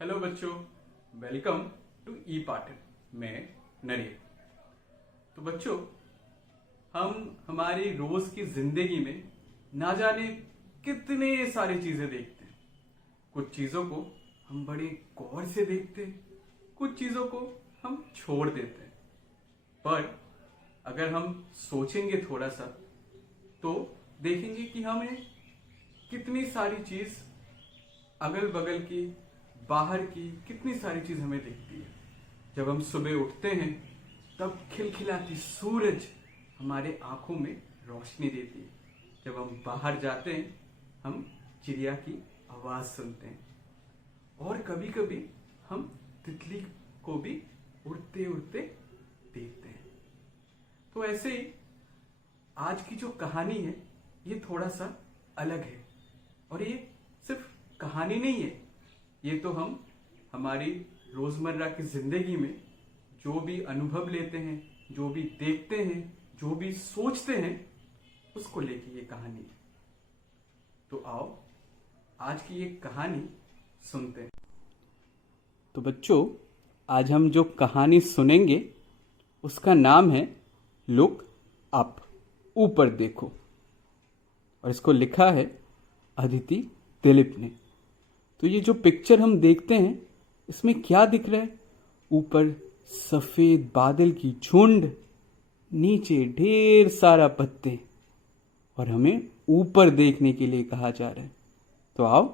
Hello बच्चों, welcome to ई पाठन। मैं नरेश। तो बच्चों, हम हमारी रोज की जिंदगी में ना जाने कितने सारी चीजें देखते हैं। कुछ चीजों को हम बड़े गौर से देखते हैं, कुछ चीजों को हम छोड़ देते हैं। पर अगर हम सोचेंगे थोड़ा सा तो देखेंगे कि हमें कितनी सारी चीज अगल बगल की, बाहर की कितनी सारी चीज हमें दिखती है। जब हम सुबह उठते हैं तब खिलखिलाती सूरज हमारे आंखों में रोशनी देती है। जब हम बाहर जाते हैं हम चिड़िया की आवाज सुनते हैं और कभी कभी हम तितली को भी उड़ते उड़ते देखते हैं। तो ऐसे ही आज की जो कहानी है ये थोड़ा सा अलग है और ये सिर्फ कहानी नहीं है, ये तो हम हमारी रोजमर्रा की जिंदगी में जो भी अनुभव लेते हैं, जो भी देखते हैं, जो भी सोचते हैं, उसको लेके ये कहानी है। तो आओ आज की ये कहानी सुनते हैं। तो बच्चों, आज हम जो कहानी सुनेंगे उसका नाम है लुक अप, ऊपर देखो। और इसको लिखा है अदिति दिलीप ने। तो ये जो पिक्चर हम देखते हैं इसमें क्या दिख रहा है? ऊपर सफेद बादल की झुंड, नीचे ढेर सारा पत्ते, और हमें ऊपर देखने के लिए कहा जा रहा है। तो आओ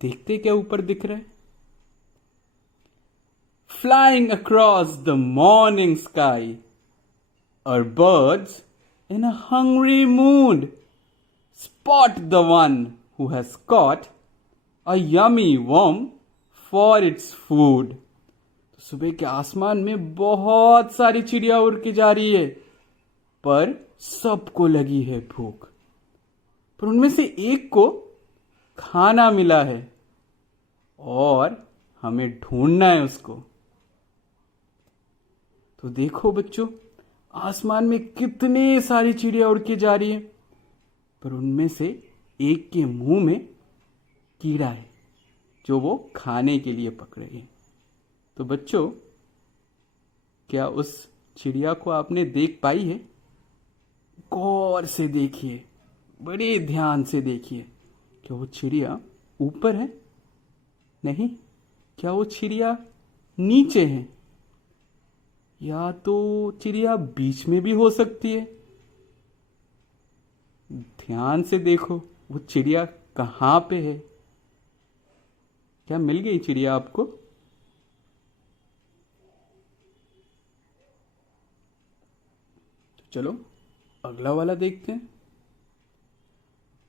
देखते क्या ऊपर दिख रहा है। Flying across the morning sky are birds in a hungry mood. Spot the one who has caught a yummy worm for its food। तो सुबह के आसमान में बहुत सारी चिड़िया उड़ के जा रही है, पर सबको लगी है भूख। पर उनमें से एक को खाना मिला है और हमें ढूंढना है उसको। तो देखो बच्चों, आसमान में कितनी सारी चिड़िया उड़ के जा रही है, पर उनमें से एक के मुंह में कीड़ा है जो वो खाने के लिए पकड़े हैं। तो बच्चों, क्या उस चिड़िया को आपने देख पाई है? गौर से देखिए, बड़े ध्यान से देखिए। क्या वो चिड़िया ऊपर है? नहीं। क्या वो चिड़िया नीचे है? या तो चिड़िया बीच में भी हो सकती है। ध्यान से देखो वो चिड़िया कहाँ पे है। क्या मिल गई चिड़िया आपको? तो चलो अगला वाला देखते हैं।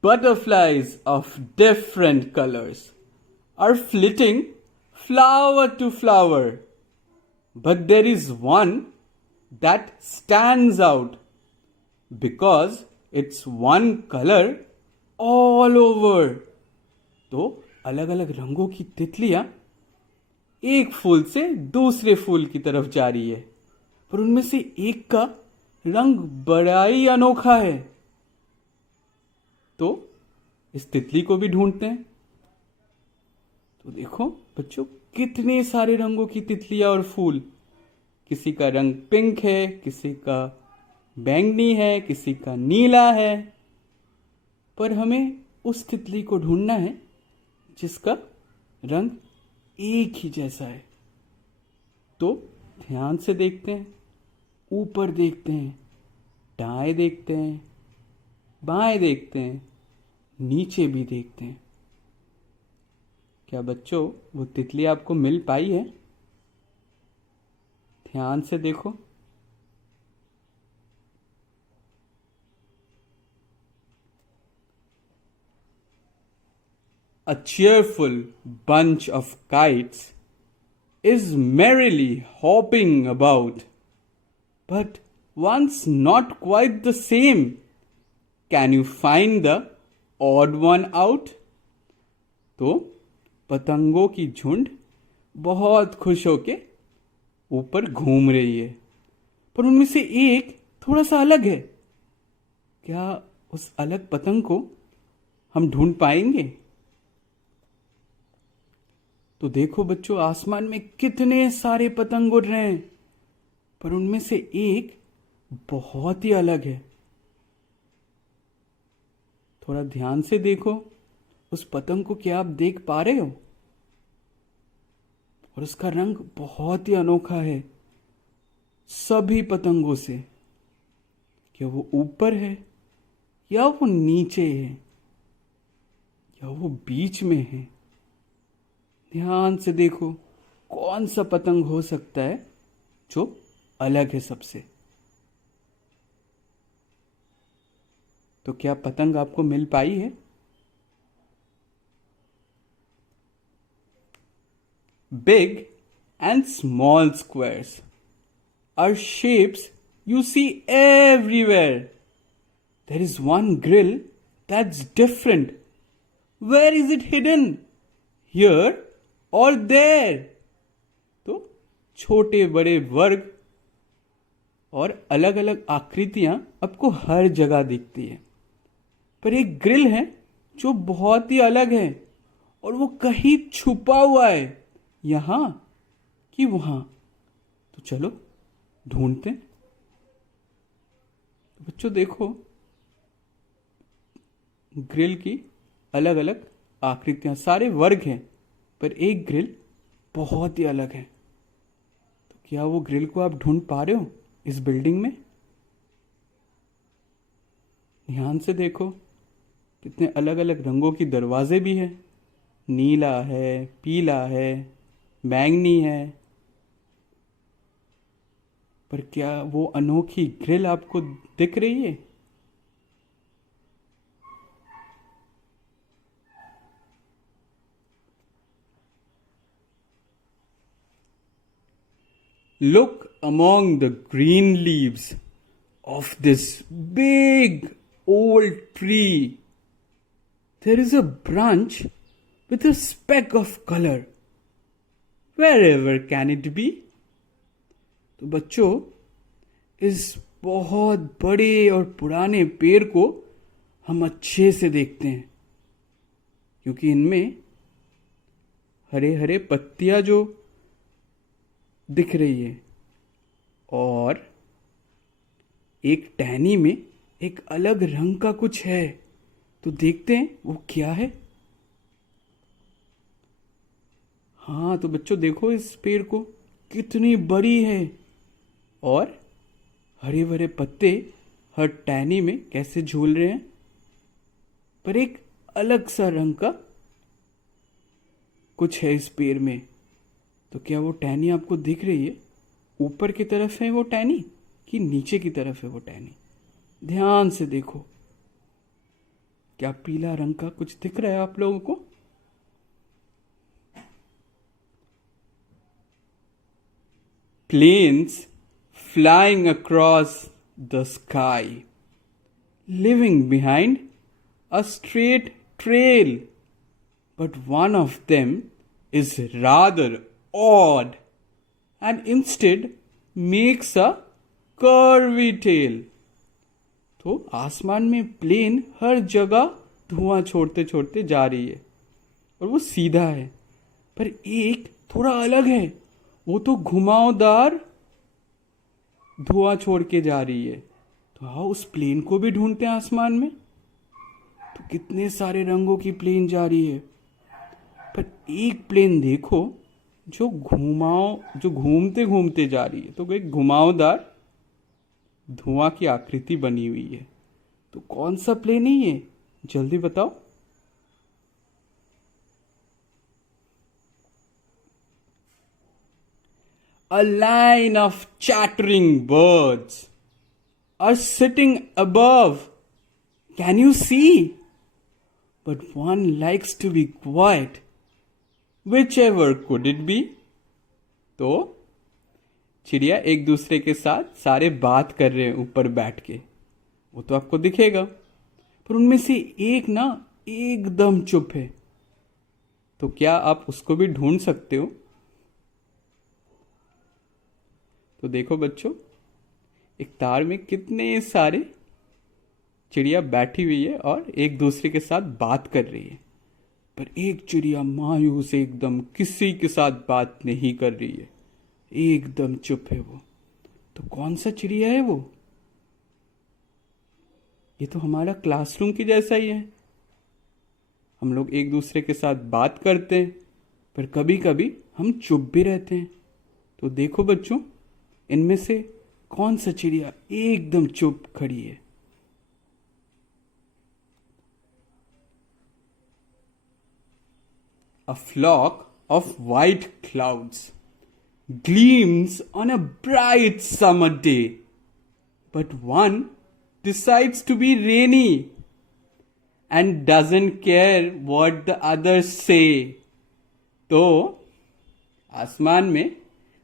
Butterflies of different colours are flitting flower to flower, but there is one that stands out because it's one colour all over. तो अलग अलग रंगों की तितलियां एक फूल से दूसरे फूल की तरफ जा रही है, पर उनमें से एक का रंग बड़ा ही अनोखा है। तो इस तितली को भी ढूंढते हैं। तो देखो बच्चों, कितने सारे रंगों की तितलियां और फूल। किसी का रंग पिंक है, किसी का बैंगनी है, किसी का नीला है, पर हमें उस तितली को ढूंढना है जिसका रंग एक ही जैसा है। तो ध्यान से देखते हैं, ऊपर देखते हैं, दाएं देखते हैं, बाएं देखते हैं, नीचे भी देखते हैं। क्या बच्चों वो तितली आपको मिल पाई है? ध्यान से देखो। A cheerful bunch of kites is merrily hopping about, but one's not quite the same. Can you find the odd one out? तो पतंगों की झुंड बहुत खुश होके ऊपर घूम रही है, पर उनमें से एक थोड़ा सा अलग है। क्या उस अलग पतंग को हम ढूंढ पाएंगे? तो देखो बच्चों, आसमान में कितने सारे पतंग उड़ रहे हैं, पर उनमें से एक बहुत ही अलग है। थोड़ा ध्यान से देखो, उस पतंग को क्या आप देख पा रहे हो? और उसका रंग बहुत ही अनोखा है सभी पतंगों से। क्या वो ऊपर है, या वो नीचे है, या वो बीच में है? ध्यान से देखो, कौन सा पतंग हो सकता है जो अलग है सबसे? तो क्या पतंग आपको मिल पाई है? Big and small squares are shapes you see everywhere. There is one grill that's different. Where is it hidden? Here or there? तो छोटे बड़े वर्ग और अलग अलग आकृतियां आपको हर जगह दिखती है, पर एक ग्रिल है जो बहुत ही अलग है, और वो कहीं छुपा हुआ है, यहां कि वहां। तो चलो ढूंढते हैं। तो बच्चों देखो, ग्रिल की अलग अलग आकृतियां, सारे वर्ग हैं, पर एक ग्रिल बहुत ही अलग है। तो क्या वो ग्रिल को आप ढूंढ पा रहे हो इस बिल्डिंग में? ध्यान से देखो, कितने अलग अलग रंगों की दरवाजे भी है। नीला है, पीला है, बैंगनी है, पर क्या वो अनोखी ग्रिल आपको दिख रही है? Look among the green leaves of this big old tree. There is a branch with a speck of color. Wherever can it be? तो बच्चों, इस बहुत बड़े और पुराने पेड़ को हम अच्छे से देखते हैं, क्योंकि इनमें हरे हरे पत्तियां जो दिख रही है, और एक टहनी में एक अलग रंग का कुछ है। तो देखते हैं वो क्या है। हाँ, तो बच्चों देखो, इस पेड़ को कितनी बड़ी है, और हरे भरे पत्ते हर टहनी में कैसे झूल रहे हैं, पर एक अलग सा रंग का कुछ है इस पेड़ में। तो क्या वो टहनी आपको दिख रही है? ऊपर की तरफ है वो टहनी कि नीचे की तरफ है वो टहनी? ध्यान से देखो, क्या पीला रंग का कुछ दिख रहा है आप लोगों को? Planes flying across the sky, leaving behind a straight trail, but one of them is rather odd and instead makes a curvy tail. तो आसमान में प्लेन हर जगह धुआं छोड़ते छोड़ते जा रही है, और वो सीधा है, पर एक थोड़ा अलग है, वो तो घुमावदार धुआं छोड़ के जा रही है। तो आओ उस प्लेन को भी ढूंढते हैं आसमान में। तो कितने सारे रंगों की प्लेन जा रही है, पर एक प्लेन देखो जो घूमते घूमते जा रही है। तो एक घुमावदार धुआं की आकृति बनी हुई है। तो कौन सा प्लेन है ये? जल्दी बताओ। A line of chattering birds are sitting above. Can you see? But one likes to be quiet. Whichever could it be? तो चिड़िया एक दूसरे के साथ सारे बात कर रहे हैं ऊपर बैठ के, वो तो आपको दिखेगा, पर उनमें से एक ना एकदम चुप है। तो क्या आप उसको भी ढूंढ सकते हो? तो देखो बच्चों, एक तार में कितने सारे चिड़िया बैठी हुई है और एक दूसरे के साथ बात कर रही है। पर एक चिड़िया मायूस एकदम किसी के साथ बात नहीं कर रही है, एकदम चुप है वो। तो कौन सा चिड़िया है वो? ये तो हमारा क्लासरूम की जैसा ही है। हम लोग एक दूसरे के साथ बात करते हैं, पर कभी कभी हम चुप भी रहते हैं। तो देखो बच्चों, इनमें से कौन सा चिड़िया एकदम चुप खड़ी है? A flock of white clouds gleams on a bright summer day, but one decides to be rainy and doesn't care what the others say. तो आसमान में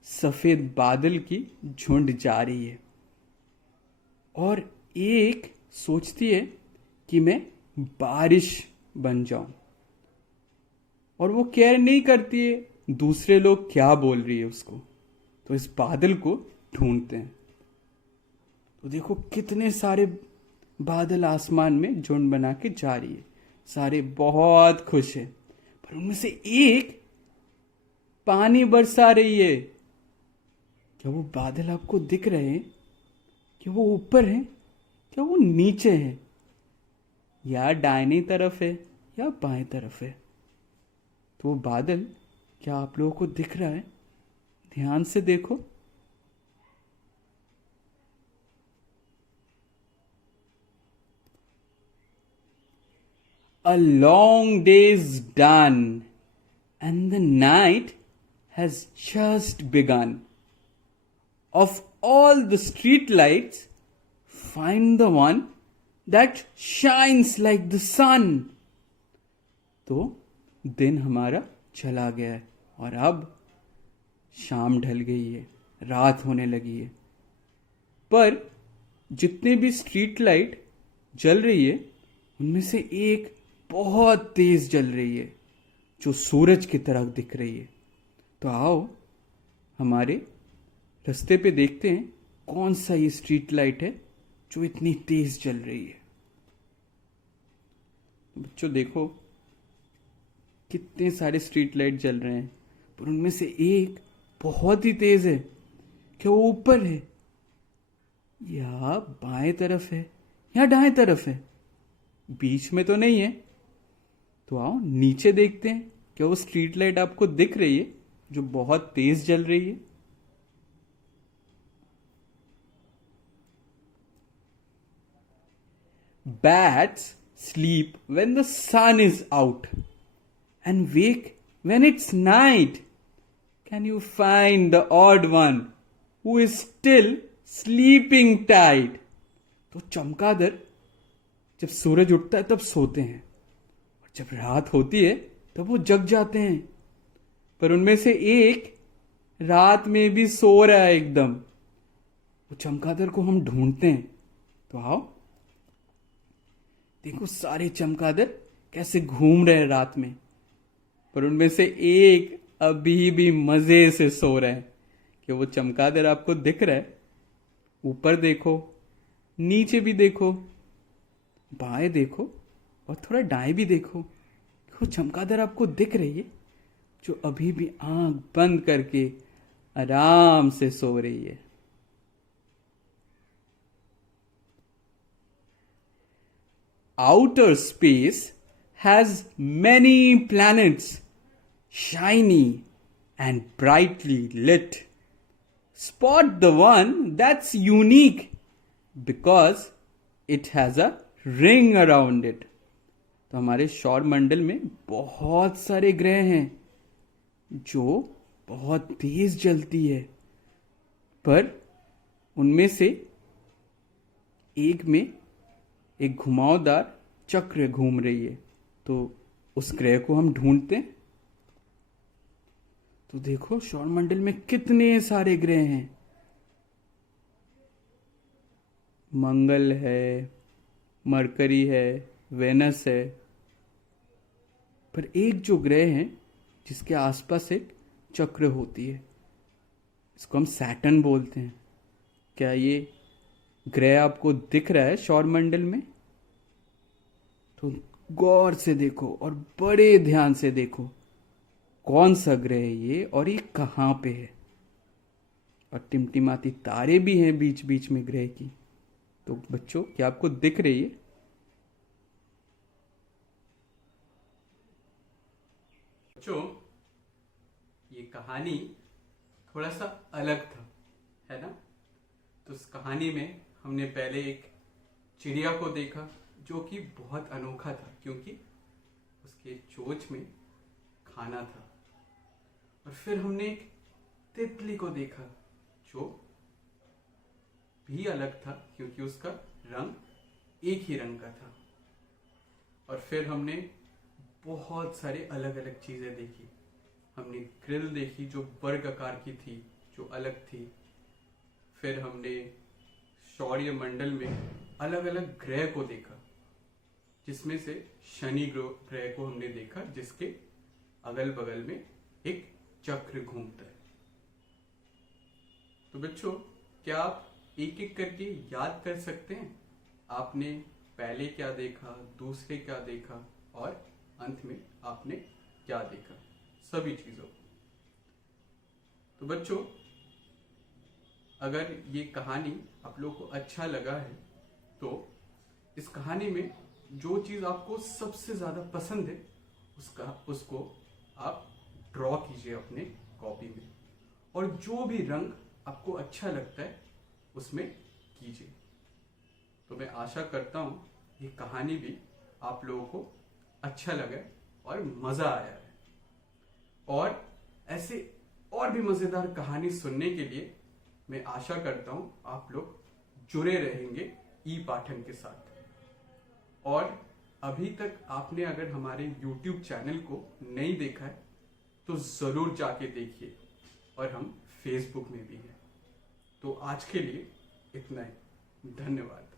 सफेद बादल की झुंड जा रही है और एक सोचती है कि मैं बारिश बन जाऊं, और वो केयर नहीं करती है दूसरे लोग क्या बोल रही है उसको। तो इस बादल को ढूंढते हैं। तो देखो कितने सारे बादल आसमान में झुंड बना के जा रही है, सारे बहुत खुश है। पर उनमें से एक पानी बरसा रही है। क्या वो बादल आपको दिख रहे हैं? क्या वो ऊपर है, क्या वो नीचे है, या दाहिनी तरफ है या बाएं तरफ है? तो वो बादल क्या आप लोगों को दिख रहा है? ध्यान से देखो। A long day's done and the night has just begun. Of all the street lights, find the one that shines like the sun. तो दिन हमारा चला गया है और अब शाम ढल गई है, रात होने लगी है। पर जितने भी स्ट्रीट लाइट जल रही है उनमें से एक बहुत तेज जल रही है, जो सूरज की तरह दिख रही है। तो आओ हमारे रास्ते पे देखते हैं कौन सा ये स्ट्रीट लाइट है जो इतनी तेज जल रही है। बच्चों देखो कितने सारे स्ट्रीट लाइट जल रहे हैं, पर उनमें से एक बहुत ही तेज है। क्या वो ऊपर है, या बाएं तरफ है, या दाएं तरफ है? बीच में तो नहीं है। तो आओ नीचे देखते हैं, क्या वो स्ट्रीट लाइट आपको दिख रही है जो बहुत तेज जल रही है? Bats sleep when the sun is out and wake when it's night. Can you find the odd one who is still sleeping tight? तो चमगादड़ जब सूरज उठता है तब सोते हैं, और जब रात होती है तब वो जग जाते हैं। पर उनमें से एक रात में भी सो रहा है एकदम। वो चमगादड़ को हम ढूंढते हैं। तो आओ देखो सारे चमगादड़ कैसे घूम रहे हैं रात में, पर उनमें से एक अभी भी मजे से सो रहा है। कि वो चमगादड़ आपको दिख रहा है? ऊपर देखो, नीचे भी देखो, बाएं देखो और थोड़ा दाएं भी देखो। वो चमगादड़ आपको दिख रही है जो अभी भी आंख बंद करके आराम से सो रही है। Outer space has many planets, shiny and brightly lit. Spot the one that's unique because it has a ring around it. तो हमारे सौर मंडल में बहुत सारे ग्रह हैं जो बहुत तेज जलती है, पर उनमें से एक में एक घुमावदार चक्र घूम रही है। तो उस ग्रह को हम ढूंढते हैं। तो देखो सौरमंडल में कितने सारे ग्रह हैं। मंगल है, मरकरी है, वेनस है, पर एक जो ग्रह है जिसके आसपास एक चक्र होती है, इसको हम सैटर्न बोलते हैं। क्या ये ग्रह आपको दिख रहा है सौरमंडल में? तो गौर से देखो और बड़े ध्यान से देखो कौन सा ग्रह है ये और ये कहाँ पे है। और टिमटिमाती तारे भी हैं बीच बीच में ग्रह की। तो बच्चों, क्या आपको दिख रही है? बच्चों, ये कहानी थोड़ा सा अलग था, है ना। तो इस कहानी में हमने पहले एक चिड़िया को देखा जो कि बहुत अनोखा था, क्योंकि उसके चोंच में खाना था। और फिर हमने एक तितली को देखा जो भी अलग था, क्योंकि उसका रंग एक ही रंग का था। और फिर हमने बहुत सारे अलग अलग चीजें देखी। हमने ग्रिल देखी जो वर्ग आकार की थी, जो अलग थी। फिर हमने सौर्य मंडल में अलग अलग ग्रह को देखा, जिसमें से शनि ग्रह को हमने देखा, जिसके अगल बगल में एक चक्र घूमता है। तो बच्चों, क्या आप एक एक करके याद कर सकते हैं आपने पहले क्या देखा, दूसरे क्या देखा और अंत में आपने क्या देखा, सभी चीजों। तो बच्चों, अगर ये कहानी आप लोग को अच्छा लगा है तो इस कहानी में जो चीज आपको सबसे ज्यादा पसंद है उसको आप ड्रॉ कीजिए अपने कॉपी में, और जो भी रंग आपको अच्छा लगता है उसमें कीजिए। तो मैं आशा करता हूं ये कहानी भी आप लोगों को अच्छा लगा और मजा आया है। और ऐसे और भी मजेदार कहानी सुनने के लिए मैं आशा करता हूं आप लोग जुड़े रहेंगे ई पाठन के साथ। और अभी तक आपने अगर हमारे YouTube चैनल को नहीं देखा है तो जरूर जाके देखिए, और हम Facebook में भी हैं। तो आज के लिए इतना ही। धन्यवाद।